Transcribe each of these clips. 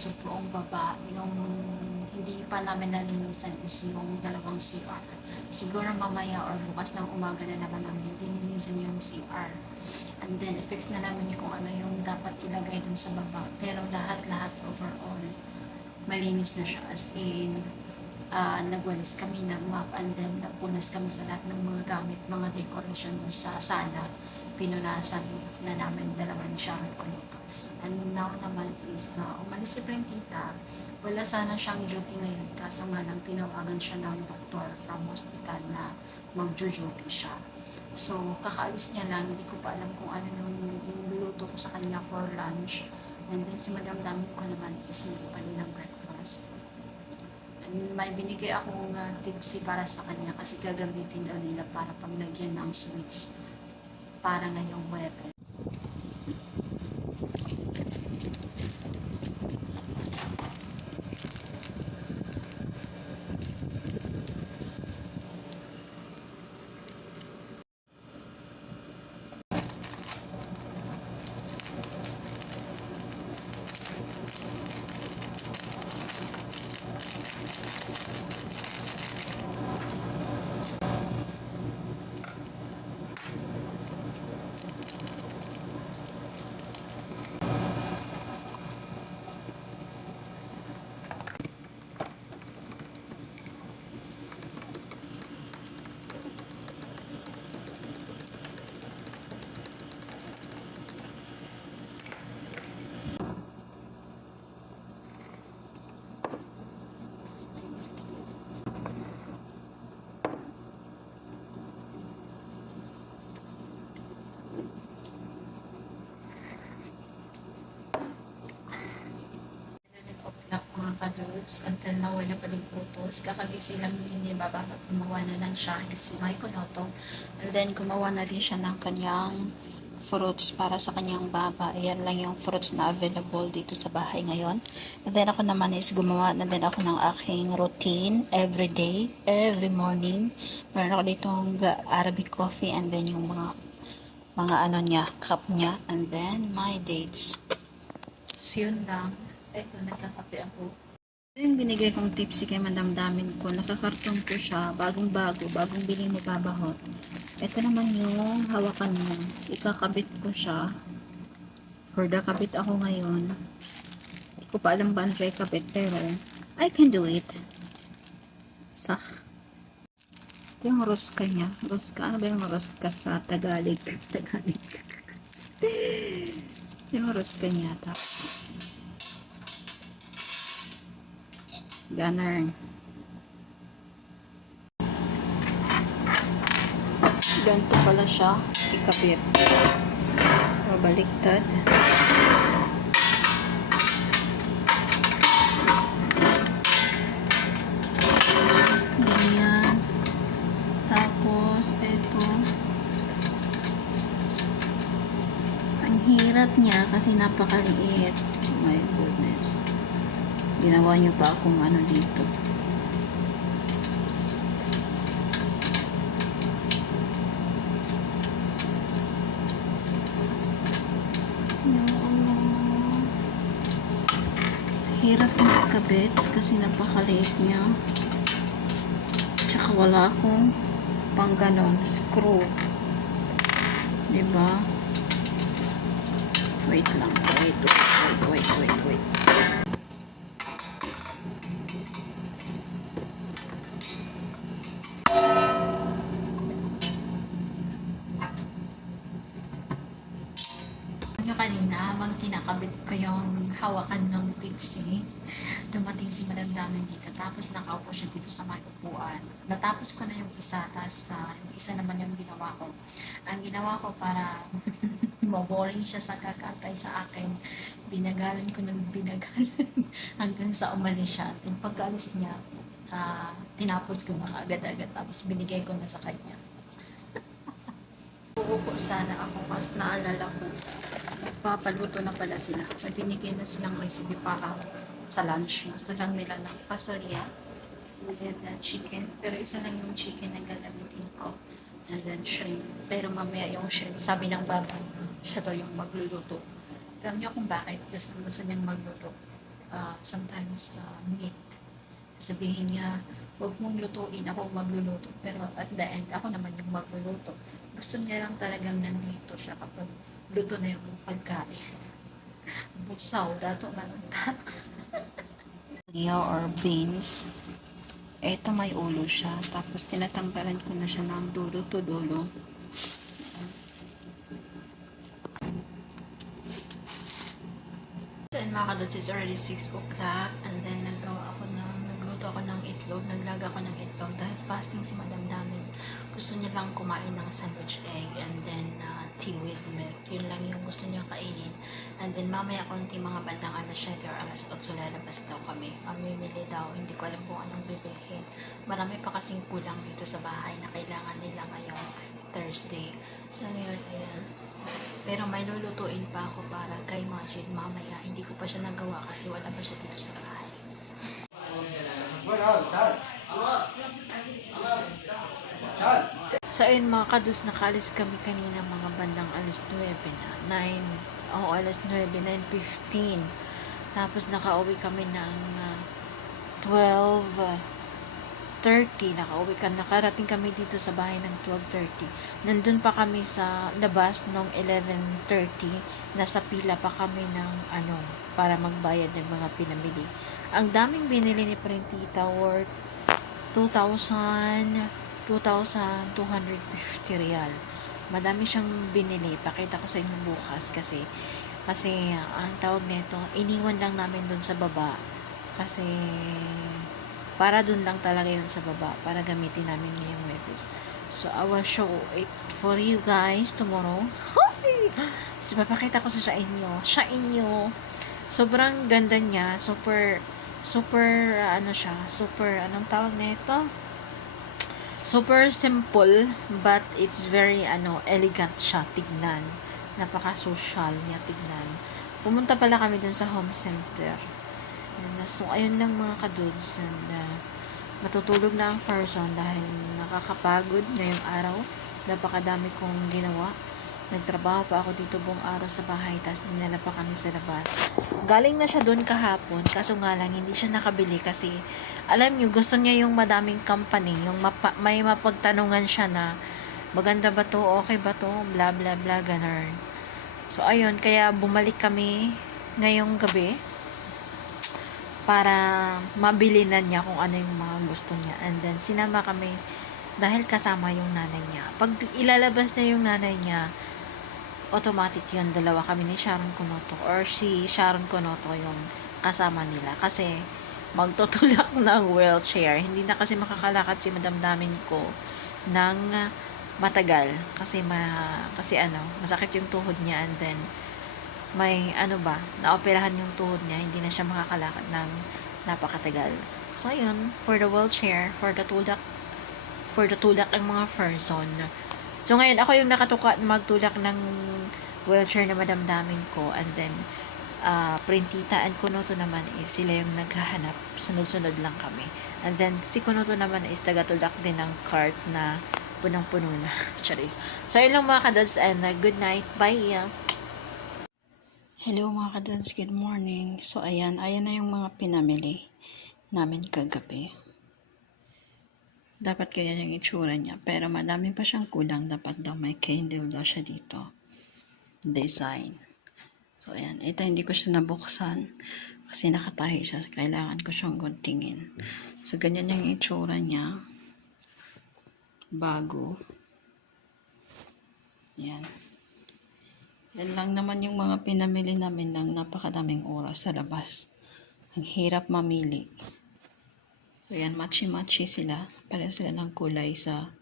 sa buong baba. Yung hindi pa namin nalinisan is yung dalawang CR. Siguro mamaya or bukas ng umaga na naman namin lilinisan yung CR. And then, i-fix na namin kung ano yung dapat ilagay dun sa baba. Pero lahat-lahat overall, malinis na siya. As in, nagwalis kami ng map and then nagpunas kami sa lahat ng mga gamit, mga decoration dun sa sala. Pinunasan na namin dalaman siya ko nito. And now naman is, umalis si Prentita. Wala sana siyang duty ngayon, kaso nga lang tinawagan siya ng doktor from hospital na mag-duty siya. So, kakaalis niya lang, hindi ko pa alam kung ano yung luluto ko sa kanya for lunch. And then si Madam Dami ko naman is hindi pa din ng breakfast. And may binigay akong tipsy para sa kanya kasi gagamitin daw nila para paglagyan ng sweets para ngayong Webes. Mga kadudes, until now wala pa din photos. Kakagising lang ni Baba at gumawa na ng shahi si Michael Otto. And then gumawa na din siya ng kanyang fruits para sa kanyang baba. Ayan lang yung fruits na available dito sa bahay ngayon. And then ako naman is gumawa na din ako ng aking routine every day, every morning. Meron ako ditong Arabic coffee and then yung mga ano niya, cup niya, and then my dates. So yun lang. Ito, nagkakape ako. Ito yung binigay kong tipsy kay Madam Damin ko. Nakakarton ko siya. Bagong-bago. Bagong bili mo babahot. Ito naman yung hawakan mo. Ikakabit ko siya. For the kabit ako ngayon. Hindi ko pa alam ba ano siya ikabit. Pero, I can do it. Sak. Ito yung roska niya. Roska. Ano ba yung roska sa Tagalog? Tagalog. Yung roska niya. Tapos, ganun. Ganito pala siya ikabit. O baliktad. Ganyan. Tapos, ito. Ang hirap niya kasi napakaliit. Oh my goodness. Ginawa niyo pa akong ano dito. Hirap magkabit kasi napakaliit niya. Tsaka wala akong pang ganon, screw. Diba? Wait lang. Wait. Kanina, habang kinakabit ko yung hawakan ng tipsy, dumating si Madam Damin dito. Tapos nakaupo siya dito sa may upuan. Natapos ko na yung isa, tapos yung isa naman yung ginawa ko. Ang ginawa ko para maboring siya sa kakatay sa akin, binagalan ko ng binagalan hanggang sa umalis siya. At yung pagkaalis niya, tinapos ko na kaagad-agad, tapos binigay ko na sa kanya. Uupo sana ako kasi naalala ko papaluto na pala sila. So, binigyan na silang recipe para sa lunch. Gusto lang nila ng pasoria and then chicken. Pero isa lang yung chicken na gagamitin ko. And then shrimp. Pero mamaya yung shrimp, sabi ng baba, siya to yung magluluto. Alam niyo kung bakit gusto niyang magluto. sometimes meat. Sabihin niya, huwag mong lutuin, ako magluluto. Pero at the end, ako naman yung magluluto. Gusto niya lang talagang nandito siya kapag luto na yung pagkain. Busaw, dato manunta. Or beans. Ito may ulo siya. Tapos tinatanggalan ko na siya ng dulo to dulo. So, and mga kadots, it's already 6 o'clock. And then, nagluto ako ng itlog. Naglaga ako ng itlog. Dahil fasting si Madam Damin. Gusto niya lang kumain ng sandwich egg. And then, tea with milk. Yun lang yung gusto niya kainin. And then, mamaya konti mga bandang alas 7 or alas 8 lalabas daw kami. Mamimili daw. Hindi ko alam kung anong bibilhin. Marami pa kasing kulang dito sa bahay na kailangan nila ngayong Thursday. So, ngayon, ayan. Pero may lulutuin pa ako para kay Majid mamaya. Hindi ko pa siya nagawa kasi wala pa siya dito sa bahay. So ayun mga kados, nakalis kami kanina mga bandang alas 9 na. Alas 9, 9:15. Tapos nakauwi kami ng 12:30. Nakarating kami dito sa bahay ng 12:30. Nandun pa kami sa labas nung 11:30. Nasa pila pa kami ng para magbayad ng mga pinamili. Ang daming binili ni Printita worth 2,250 real. Madami siyang binili. Pakita ko sa inyo bukas kasi ang tawag nito, iniwan lang namin dun sa baba kasi para dun lang talaga yun sa baba para gamitin namin ngayong Webes. So I will show it for you guys tomorrow. So papakita ko sa inyo. Sobrang ganda niya. Super anong tawag nito? Super simple, but it's very elegant siya tignan. Napaka-social niya tignan. Pumunta pala kami dun sa home center. And, so, ayun lang mga kadudes. And, matutulog na ang person dahil nakakapagod ngayong araw. Napakadami kong ginawa. Nagtrabaho pa ako dito buong araw sa bahay, tapos dinala pa kami sa labas. Galing na siya doon kahapon, kaso nga lang hindi siya nakabili kasi alam niyo, gusto niya yung madaming company, yung may mapagtanungan siya na maganda ba to, okay ba to, bla bla bla, ganun. So ayun, kaya bumalik kami ngayong gabi para mabili na niya kung ano yung mga gusto niya. And then sinama kami dahil kasama yung nanay niya. Pag ilalabas na yung nanay niya, automatic yun, dalawa kami ni Sharon Kunoto or si Sharon Kunoto yung kasama nila kasi magtutulak ng wheelchair. Hindi na kasi makakalakad si Madam Damin ko ng matagal kasi masakit yung tuhod niya, and then may naoperahan yung tuhod niya, hindi na siya makakalakad ng napakatagal. So ayun, for the wheelchair, for the tulak ng mga person. So, ngayon, ako yung magtulak ng wheelchair na Madam Damin ko. And then, Printita and Kunoto naman is sila yung naghahanap. Sunod-sunod lang kami. And then, si Kunoto naman is tagatulak din ng cart na punang-puno na. Charis. So, yun lang mga kadods, and good night. Bye! Hello mga kadods, good morning. So, ayan na yung mga pinamili namin kagabi. Dapat ganyan yung itsura niya. Pero madami pa siyang kulang. Dapat daw may candle daw siya dito. Design. So, ayan. Ito hindi ko siya nabuksan. Kasi nakatahi siya. Kailangan ko siyang guntingin. So, ganyan yung itsura niya. Bago. Ayan. Yan lang naman yung mga pinamili namin ng napakadaming oras sa labas. Ang hirap mamili. So, yan, matchy-matchy sila. Pareho sila ng kulay sa,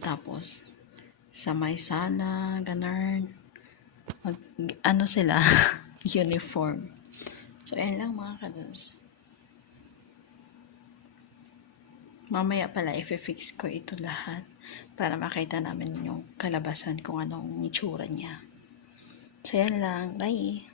tapos, sa may sala, ganun. Sila, uniform. So, yan lang mga kados. Mamaya pala, i-fix ko ito lahat para makita namin yung kalabasan kung anong itsura niya. So, yan lang. Bye!